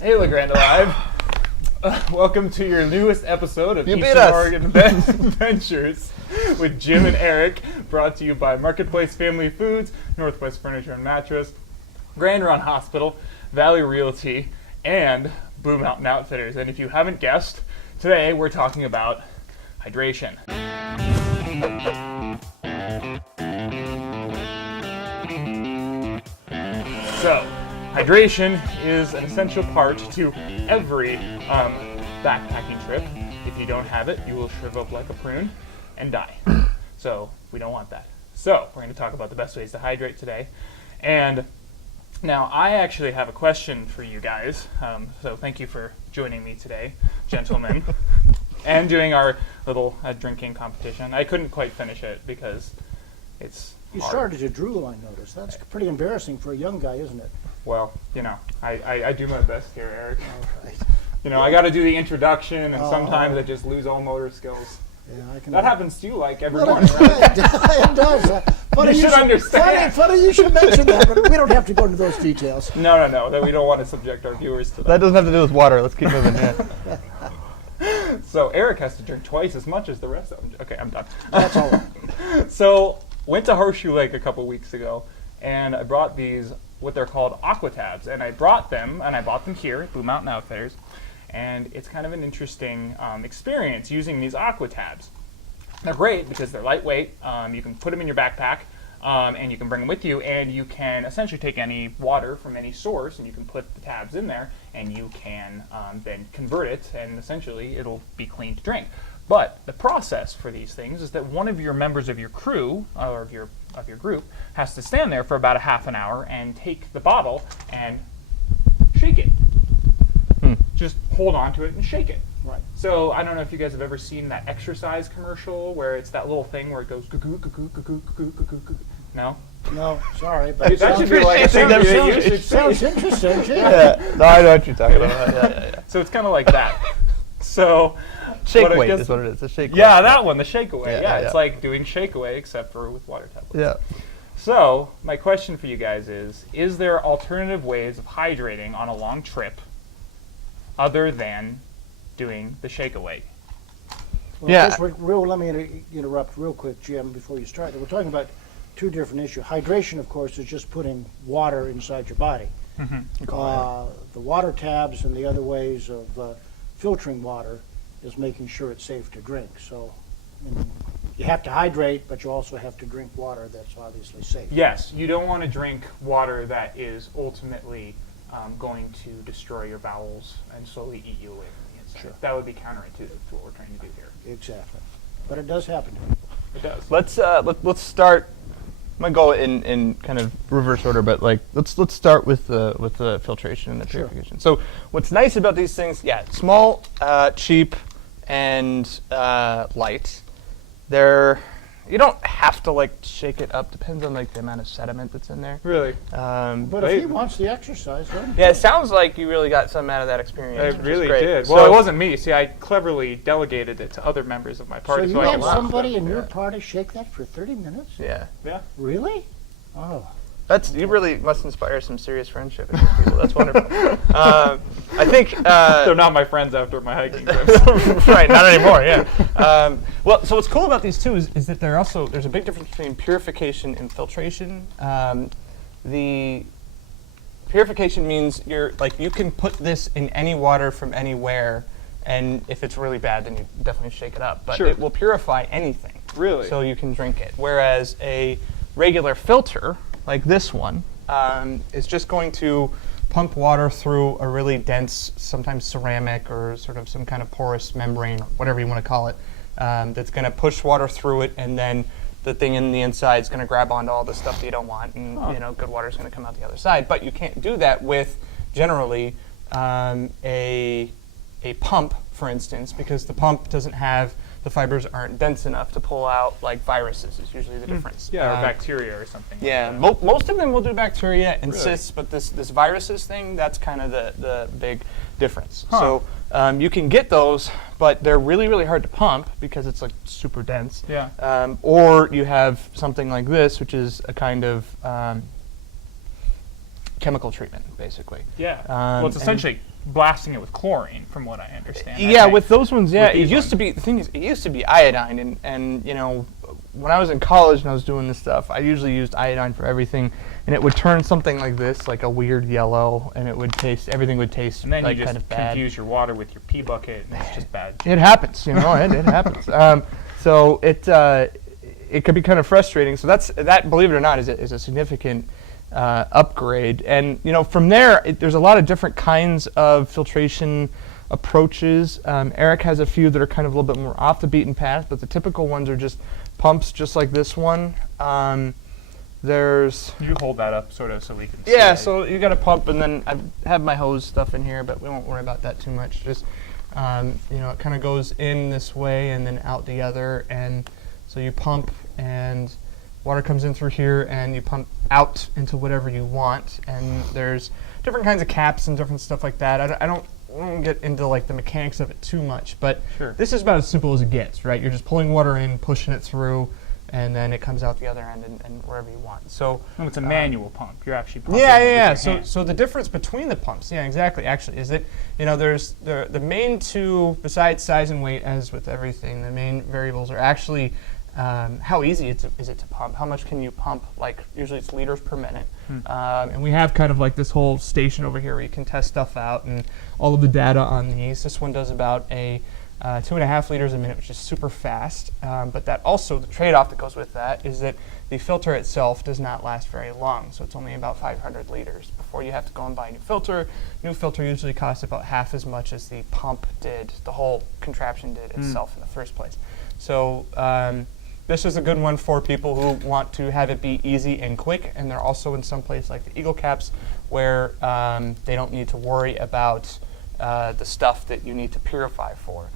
Hey, LeGrand Alive. Welcome to your newest episode of Eastern Oregon Adventures with Jim and Eric, brought to you by Marketplace Family Foods, Northwest Furniture and Mattress, Grand Run Hospital, Valley Realty, and Blue Mountain Outfitters. And if you haven't guessed, today we're talking about hydration. So, hydration is an essential part to every backpacking trip. If you don't have it, you will shrivel up like a prune and die. So we don't want that. So we're going to talk about the best ways to hydrate today. And now I actually have a question for you guys. So thank you for joining me today, gentlemen, and doing our little drinking competition. I couldn't quite finish it because it's You hard. started to drool, I noticed. That's pretty embarrassing for a young guy, isn't it? Well, you know, I do my best here, Eric. All right. You know, I got to do the introduction, and sometimes I just lose all motor skills. Yeah, I can. That happens to you like every Well, morning, right? it does. Funny You should understand. Funny you should mention that, but we don't have to go into those details. No, that we don't want to subject our viewers to that. That doesn't have to do with water. Let's keep moving. Yeah. So Eric has to drink twice as much as the rest of them. Okay, I'm done. That's all right. So went to Horseshoe Lake a couple weeks ago, and I brought these, what they're called, AquaTabs, and I bought them here at Blue Mountain Outfitters, and it's kind of an interesting experience using these AquaTabs. They're great because they're lightweight. You can put them in your backpack, and you can bring them with you, and you can essentially take any water from any source, and you can put the tabs in there, and you can then convert it, and essentially it'll be clean to drink. But the process for these things is that one of your members of your crew, or of your group, has to stand there for about a half an hour and take the bottle and shake it. Just hold on to it and shake it. Right. So I don't know if you guys have ever seen that exercise commercial where it's that little thing where it goes goo goo goo goo goo goo goo goo. No? No, sorry, but That should be sounds, like a thing that you should sounds see. interesting. Yeah. No, I know what you're talking about. Yeah. So it's kind of like that. So Shake what I weight guess- is what it is. A shake weight. yeah, that one, the shake away. Yeah, It's like doing shake away except for with water tablets. Yeah. So my question for you guys is there alternative ways of hydrating on a long trip other than doing the shake away? Well, Yeah. first, let me interrupt real quick, Jim, before you start. We're talking about two different issues. Hydration, of course, is just putting water inside your body. The water tabs and the other ways of filtering water is making sure it's safe to drink. So you have to hydrate, but you also have to drink water that's obviously safe. Yes, you don't want to drink water that is ultimately going to destroy your bowels and slowly eat you away from the inside. Sure. That would be counterintuitive to what we're trying to do here. Exactly. But it does happen to people. It does. Let's start. I'm gonna go in kind of reverse order, but like let's start with the filtration and the Sure. purification. So what's nice about these things? Yeah, small, cheap, and light. You don't have to like shake it up. Depends on like the amount of sediment that's in there. Really? But if he wants the exercise, then Yeah, it sounds like you really got something out of that experience. I which is really great. did. So, Well, it wasn't me. See, I cleverly delegated it to other members of my so party. you I had can watch somebody them. in your party shake that for 30 minutes? Yeah, Yeah. Really? Oh. you really must inspire some serious friendship in these people. That's wonderful. I think They're not my friends after my hiking trips. right, not anymore. Yeah. Well, so what's cool about these two is that there's a big difference between purification and filtration. The purification means you can put this in any water from anywhere, and if it's really bad, then you definitely shake it up. But Sure. it will purify anything. Really? So you can drink it. Whereas a regular filter, like this one, is just going to pump water through a really dense, sometimes ceramic or sort of some kind of porous membrane, or whatever you want to call it, that's going to push water through it, and then the thing in the inside is going to grab onto all the stuff that you don't want, and good water is going to come out the other side. But you can't do that with generally a pump, for instance, because the pump doesn't have the fibers aren't dense enough to pull out like viruses is usually the difference. Yeah, or bacteria or something. Yeah, like that. most of them will do bacteria and Really? cysts, but this viruses thing, that's kind of the big difference. Huh. So you can get those, but they're really, really hard to pump because it's like super dense. Yeah. Or you have something like this, which is a kind of chemical treatment, basically. Yeah. Well, it's essentially blasting it with chlorine, from what I understand. Yeah, with those ones, yeah, With it these used to be. The thing is, it used to be iodine, and you know, when I was in college and I was doing this stuff, I usually used iodine for everything, and it would turn something like this, like a weird yellow, and it would taste. Everything would taste And then like you just kind of bad. confuse your water with your pee bucket, and it's just bad. It happens, you know, it happens. So it could be kind of frustrating. So that, believe it or not, is a significant upgrade. And you know, from there, there's a lot of different kinds of filtration approaches. Eric has a few that are kind of a little bit more off the beaten path, but the typical ones are just pumps, just like this one. There's You hold that up sort of so we can see. yeah, it. so you got a pump, and then I have my hose stuff in here, but we won't worry about that too much. Just you know, it kind of goes in this way and then out the other, and so you pump, and water comes in through here, and you pump out into whatever you want. And there's different kinds of caps and different stuff like that. I don't get into like the mechanics of it too much, but Sure. this is about as simple as it gets, right? You're just pulling water in, pushing it through, and then it comes out the other end and wherever you want. So No, it's a manual pump. You're actually pumping yeah, it with yeah, yeah. your So, hand. so the difference between the pumps, yeah, exactly, actually, is that, you know, there's the main two, besides size and weight, as with everything, the main variables are actually how easy is it to pump? How much can you pump? Like, usually it's liters per minute. And we have kind of like this whole station over here where you can test stuff out and all of the data on these. This one does about a 2.5 liters a minute, which is super fast. But that also, the trade-off that goes with that is that the filter itself does not last very long. So it's only about 500 liters before you have to go and buy a new filter. New filter usually costs about half as much as the pump did, the whole contraption did itself in the first place. So this is a good one for people who want to have it be easy and quick, and they're also in some place like the Eagle Caps where they don't need to worry about the stuff that you need to purify for.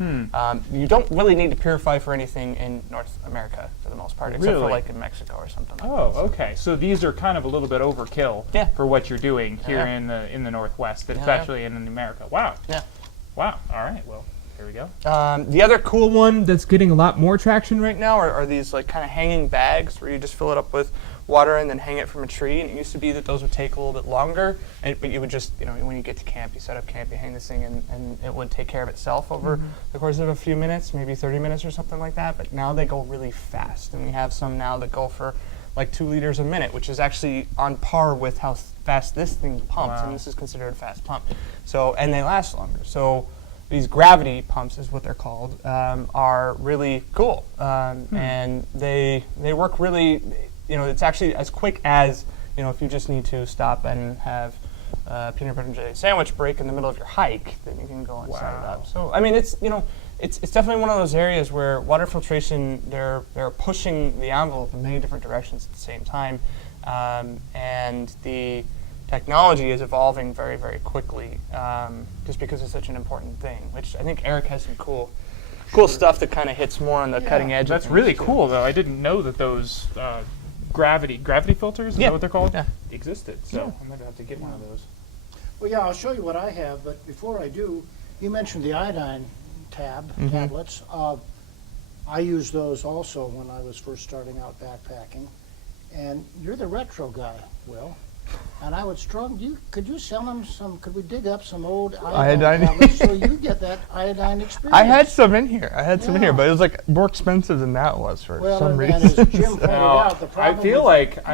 You don't really need to purify for anything in North America for the most part, except for Really? like in Mexico or something like Oh, that. okay. So these are kind of a little bit overkill Yeah. for what you're doing here Yeah. in the Northwest, Yeah. especially in America. Wow. Yeah. Wow. All right. Well, here we go. The other cool one that's getting a lot more traction right now are these like kind of hanging bags where you just fill it up with water and then hang it from a tree. And it used to be that those would take a little bit longer, but you would just, you know, when you get to camp, you set up camp, you hang this thing, and it would take care of itself over the course of a few minutes, maybe 30 minutes or something like that. But now they go really fast, and we have some now that go for like 2 liters a minute, which is actually on par with how fast this thing pumps, Wow. and this is considered a fast pump. So, and they last longer. So these gravity pumps is what they're called, are really cool, and they work really. You know, it's actually as quick as, you know, if you just need to stop and have a peanut butter and jelly sandwich break in the middle of your hike, then you can go and set it up. So I mean, it's, you know, it's definitely one of those areas where water filtration, they're pushing the envelope in many different directions at the same time, and the technology is evolving very, very quickly, just because it's such an important thing. Which I think Eric has some cool stuff that kind of hits more on the cutting edge. That's of really things, too. cool, though. I didn't know that those gravity filters, is Yeah. that what they're called? Yeah. Existed. So I'm going to have to get one of those. Well, yeah, I'll show you what I have, but before I do, you mentioned the iodine tablets. I used those also when I was first starting out backpacking. And you're the retro guy, Will. And I would could you sell them some, could we dig up some old iodine tablets so you get that iodine experience? I had some in here. Yeah. But it was like more expensive than that was for Well, some and reason. as Jim pointed Now, out, the I problem feel with- like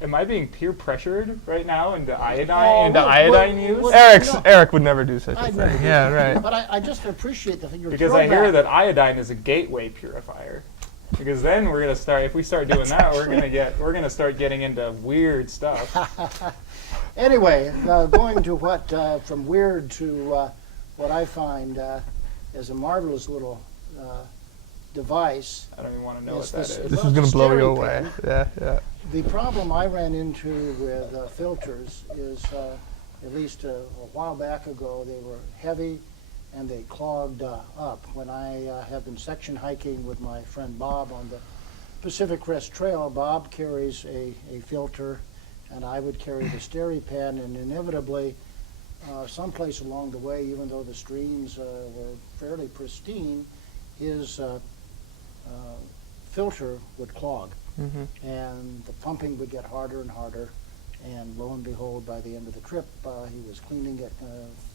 am I being peer pressured right now into Oh, iodine use? well, Eric would never do such a I'd thing. never do Yeah, that. right. But I just appreciate your Because I hear throwback. that iodine is a gateway purifier. Because then we're gonna start. If we start doing that, we're gonna start getting into weird stuff. Anyway, going to what from weird to what I find is a marvelous little device. I don't even want to know Yes, what that this- is. This Well, is going it's to a blow you stereo away. pen. Yeah. The problem I ran into with filters is, at least a while back ago, they were heavy and they clogged up. When I have been section hiking with my friend Bob on the Pacific Crest Trail, Bob carries a filter and I would carry the stereo pen, and inevitably someplace along the way, even though the streams were fairly pristine, his filter would clog. And the pumping would get harder and harder, And lo and behold, by the end of the trip, he was cleaning it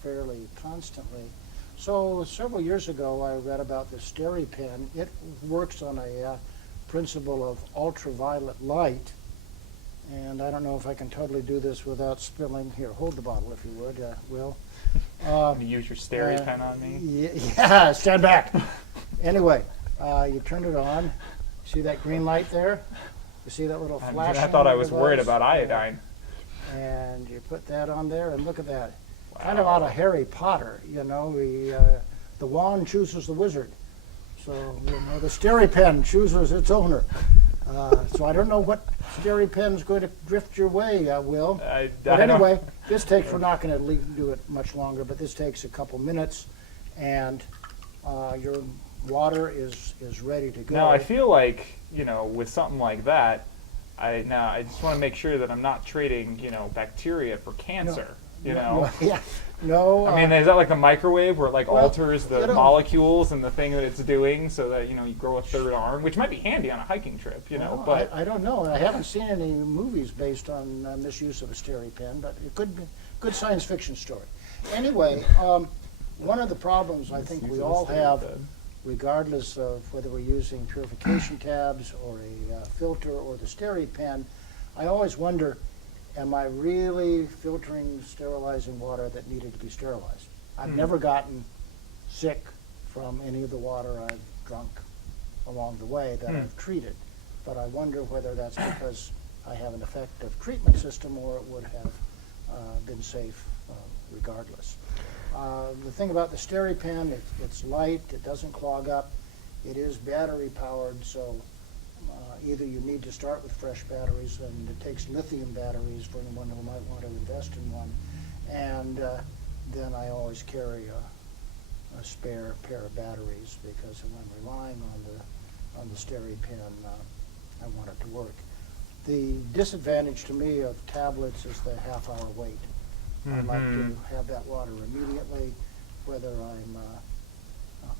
fairly constantly. So several years ago, I read about the SteriPen. It works on a principle of ultraviolet light. And I don't know if I can totally do this without spilling. Here, hold the bottle if you would, Will. You use your SteriPen on me? Yeah, stand back. Anyway, you turn it on. See that green light there? You see that little flash? I thought I was worried about iodine. And you put that on there, and look at that. Wow. Kind of out of Harry Potter, you know. The wand chooses the wizard. So, you know, the SteriPen chooses its owner. So I don't know what SteriPen's going to drift your way, Will. But anyway, this takes, we're not going to do it much longer, but this takes a couple minutes, and your water is ready to go. Now, I feel like, you know, with something like that, I just want to make sure that I'm not trading, you know, bacteria for cancer, you know? Yeah, no. I mean, is that like the microwave where it like alters the you know, molecules and the thing that it's doing so that, you know, you grow a third arm, which might be handy on a hiking trip, you know? But I don't know. I haven't seen any movies based on misuse of a SteriPen, but it could be a good science fiction story. Anyway, one of the problems I think we all have, regardless of whether we're using purification tabs or a filter or the SteriPen, I always wonder, am I really filtering, sterilizing water that needed to be sterilized? I've never gotten sick from any of the water I've drunk along the way that I've treated, but I wonder whether that's because I have an effective treatment system or it would have been safe regardless. The thing about the SteriPen, it's light, it doesn't clog up, it is battery powered, so either you need to start with fresh batteries, and it takes lithium batteries for anyone who might want to invest in one, and then I always carry a spare pair of batteries because when I'm relying on the SteriPen, I want it to work. The disadvantage to me of tablets is the half-hour wait. I like to have that water immediately, whether I'm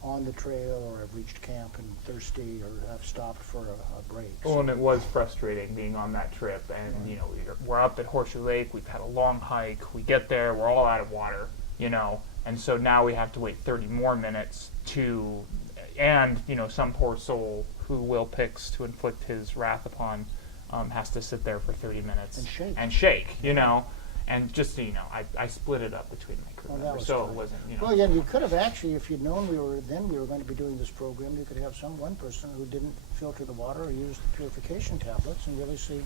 on the trail or I've reached camp and thirsty or have stopped for a break. Well, and it was frustrating being on that trip, and you know, we're up at Horseshoe Lake, we've had a long hike, we get there, we're all out of water, you know, and so now we have to wait 30 more minutes and you know, some poor soul who Will picks to inflict his wrath upon has to sit there for 30 minutes and shake, you know. And just so you know, I split it up between my crew members, so it wasn't, you know. Well, yeah, you could have actually, if you'd known we were going to be doing this program, you could have one person who didn't filter the water or use the purification tablets and really see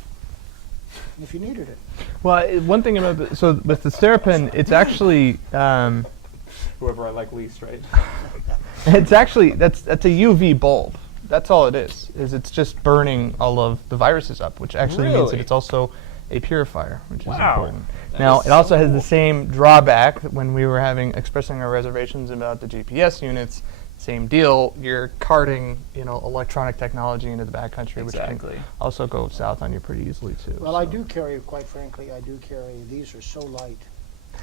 if you needed it. Well, one thing about so with the SteriPen, it's actually whoever I like least, right? it's actually that's a UV bulb. That's all it is. It's just burning all of the viruses up, which actually means that it's also a purifier, which is important. Now, it also has the same drawback that when we were expressing our reservations about the GPS units. Same deal. You're carting, you know, electronic technology into the backcountry, which can also go south on you pretty easily too. Well, I do carry, quite frankly, these are so light,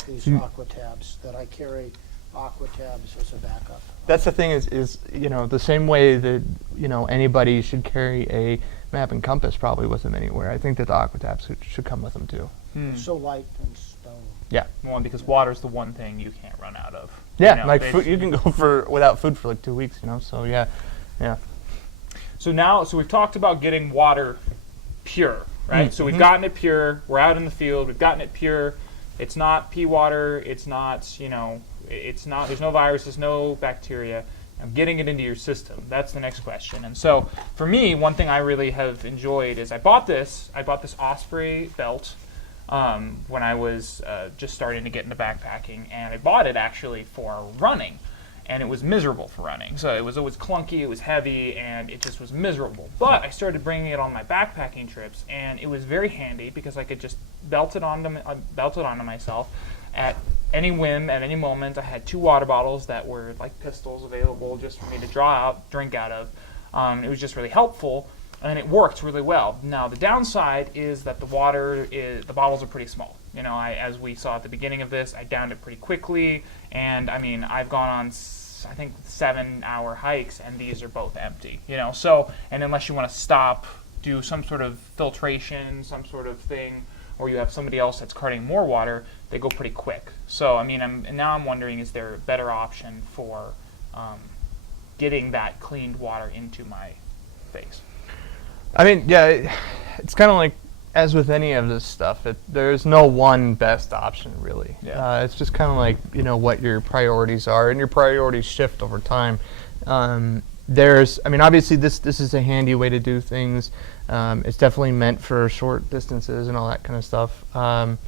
these AquaTabs, that I carry AquaTabs as a backup. That's the thing is you know, the same way that, you know, anybody should carry a map and compass probably with them anywhere. I think that the AquaTabs should come with them too. It's so light and so. Yeah. Well, because water's the one thing you can't run out of. Yeah, you know, like food, you can go without food for like 2 weeks, you know. So yeah. So we've talked about getting water pure, right? So we've gotten it pure. We're out in the field. We've gotten it pure. It's not pea water. It's not, you know, it's not. There's no viruses, no bacteria. I'm getting it into your system. That's the next question. And so for me, one thing I really have enjoyed is I bought this Osprey belt when I was just starting to get into backpacking, and I bought it actually for running, and it was miserable for running. So it was always clunky, it was heavy, and it just was miserable. But I started bringing it on my backpacking trips, and it was very handy because I could just belt it onto myself at any whim, at any moment. I had 2 water bottles that were like pistols available just for me to drink out of. It was just really helpful. And it worked really well. Now, the downside is that the bottles are pretty small. You know, as we saw at the beginning of this, I downed it pretty quickly. And, I mean, I've gone on, I think, 7-hour hikes, and these are both empty. You know, so, and unless you want to stop, do some sort of filtration, some sort of thing or you have somebody else that's carting more water, they go pretty quick. So I mean, now I'm wondering, is there a better option for getting that cleaned water into my face? I mean, yeah, it's kind of like, as with any of this stuff, there's no one best option, really. Yeah. It's just kind of like, what your priorities are, and your priorities shift over time. I mean, obviously, this is a handy way to do things. It's definitely meant for short distances and all that kind of stuff. I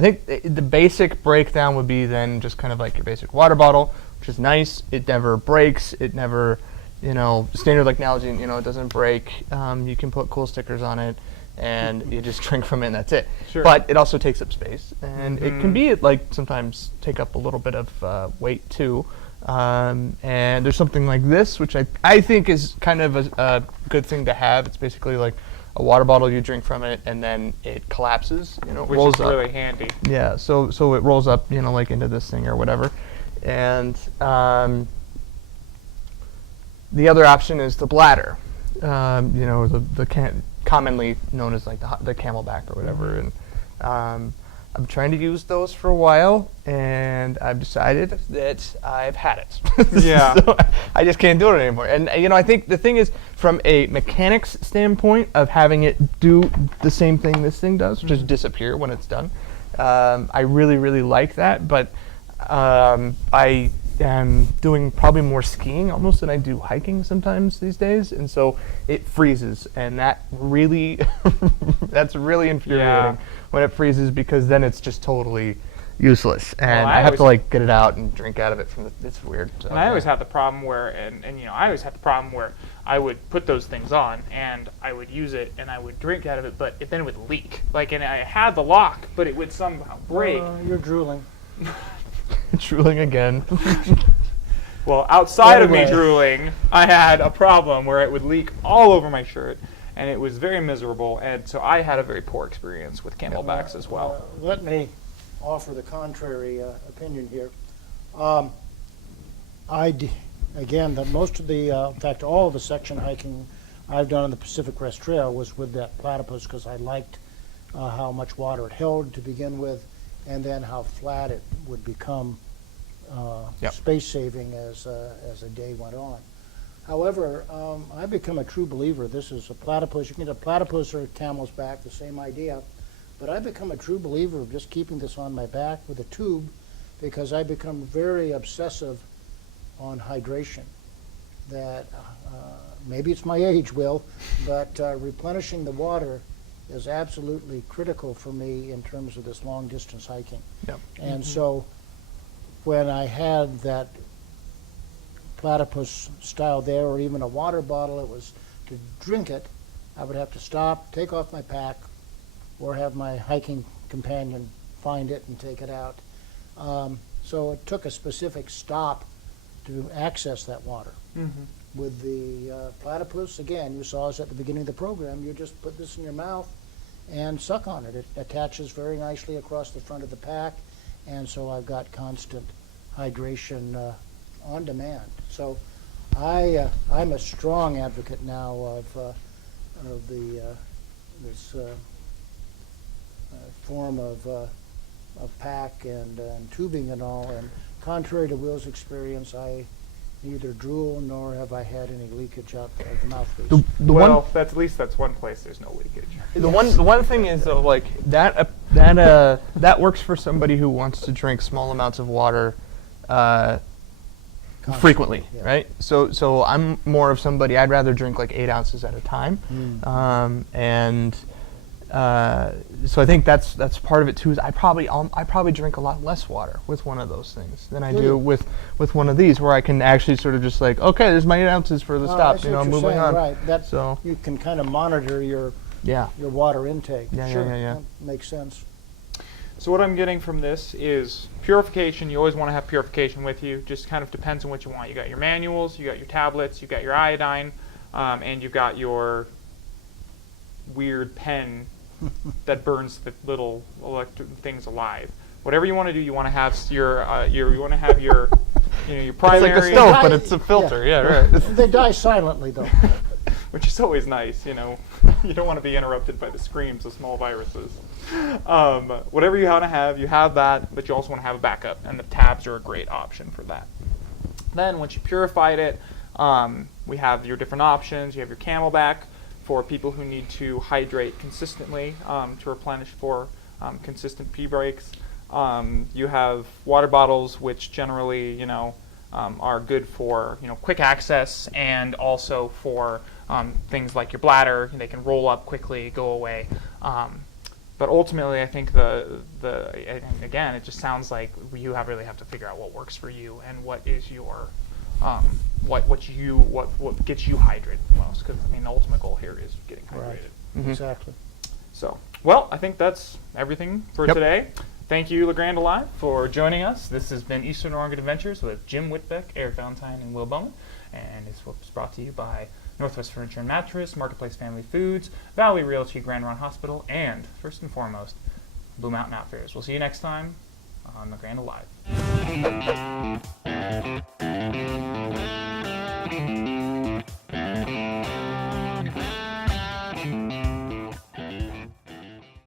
think the basic breakdown would be then just kind of like your basic water bottle, which is nice. It never breaks. It never, standard like Nalgene, it doesn't break. You can put cool stickers on it, and you just drink from it, and that's it. Sure. But it also takes up space, and it can be like sometimes take up a little bit of weight too. And there's something like this, which I think is kind of a good thing to have. It's basically like a water bottle, you drink from it, and then it collapses, Which rolls is up. really handy. Yeah, so it rolls up, like into this thing or whatever. And the other option is the bladder, commonly known as like the Camelback or whatever. And I'm trying to use those for a while, and I've decided that I've had it. Yeah. So I just can't do it anymore. And I think the thing is, from a mechanics standpoint of having it do the same thing this thing does, which is disappear when it's done, I really, really like that. But I am doing probably more skiing almost than I do hiking sometimes these days, and so it freezes, and that really that's really infuriating when it freezes, because then it's just totally useless, and I have to like get it out and drink out of it it's weird. So, and I always had the problem where, I always had the problem where I would put those things on and I would use it and I would drink out of it, but then it would leak. And I had the lock, but it would somehow break. You're drooling. Drooling again. Well, outside of me Anyway. drooling, I had a problem where it would leak all over my shirt, and it was very miserable, and so I had a very poor experience with Camelbacks as well. Let me offer the contrary opinion here. Most of the, in fact, all of the section hiking I've done on the Pacific Crest Trail was with that Platypus, because I liked how much water it held to begin with, and then how flat it would become space-saving as the day went on. However, I've become a true believer. This is a Platypus. You can get a Platypus or a Camel's back, the same idea. But I've become a true believer of just keeping this on my back with a tube, because I become very obsessive on hydration. That maybe it's my age, Will, but replenishing the water is absolutely critical for me in terms of this long distance hiking. Yep. And so when I had that Platypus style there, or even a water bottle, it was to drink it, I would have to stop, take off my pack, or have my hiking companion find it and take it out. So it took a specific stop to access that water. With the Platypus, again, you saw us at the beginning of the program, you just put this in your mouth and suck on it. It attaches very nicely across the front of the pack, and so I've got constant hydration on demand. So I'm a strong advocate now of this form of pack and tubing and all. And contrary to Will's experience, I neither drool nor have I had any leakage out of the mouthpiece. At least that's one place there's no leakage. The one thing is, though, like that works for somebody who wants to drink small amounts of water frequently, yeah. right? So I'm more of somebody, I'd rather drink like 8 ounces at a time, and so I think that's part of it too. Is I probably drink a lot less water with one of those things than I do with one of these, where I can actually sort of just like, okay, there's my 8 ounces for the stop, moving saying, on. Right. So you can kind of monitor your water intake. Yeah, sure, yeah. that makes sense. So what I'm getting from this is purification. You always want to have purification with you. Just kind of depends on what you want. You got your manuals, you got your tablets, you got your iodine, and you've got your weird pen that burns the little electric things alive. Whatever you want to do, you want to have your your primary. It's like a stove, but it's a filter. Yeah, right. They die silently, though. which is always nice, you know. You don't want to be interrupted by the screams of small viruses. Whatever you want to have, you have that, but you also want to have a backup, and the tabs are a great option for that. Then once you purified it, we have your different options. You have your Camelback for people who need to hydrate consistently to replenish for consistent pee breaks. You have water bottles, which generally, you know, are good for, you know, quick access, and also for things like your bladder. They can roll up quickly, go away. But ultimately, I think and again, it just sounds like you really have to figure out what works for you and what is your what gets you hydrated the most. Because I mean, the ultimate goal here is getting hydrated. Right. Mm-hmm. Exactly. So, well, I think that's everything for today. Thank you, LeGrand Alive, for joining us. This has been Eastern Oregon Adventures with Jim Whitbeck, Eric Valentine, and Will Bowman. And this was brought to you by Northwest Furniture and Mattress, Marketplace Family Foods, Valley Realty, Grand Ron Hospital, and, first and foremost, Blue Mountain Outfitters. We'll see you next time on LeGrand Alive.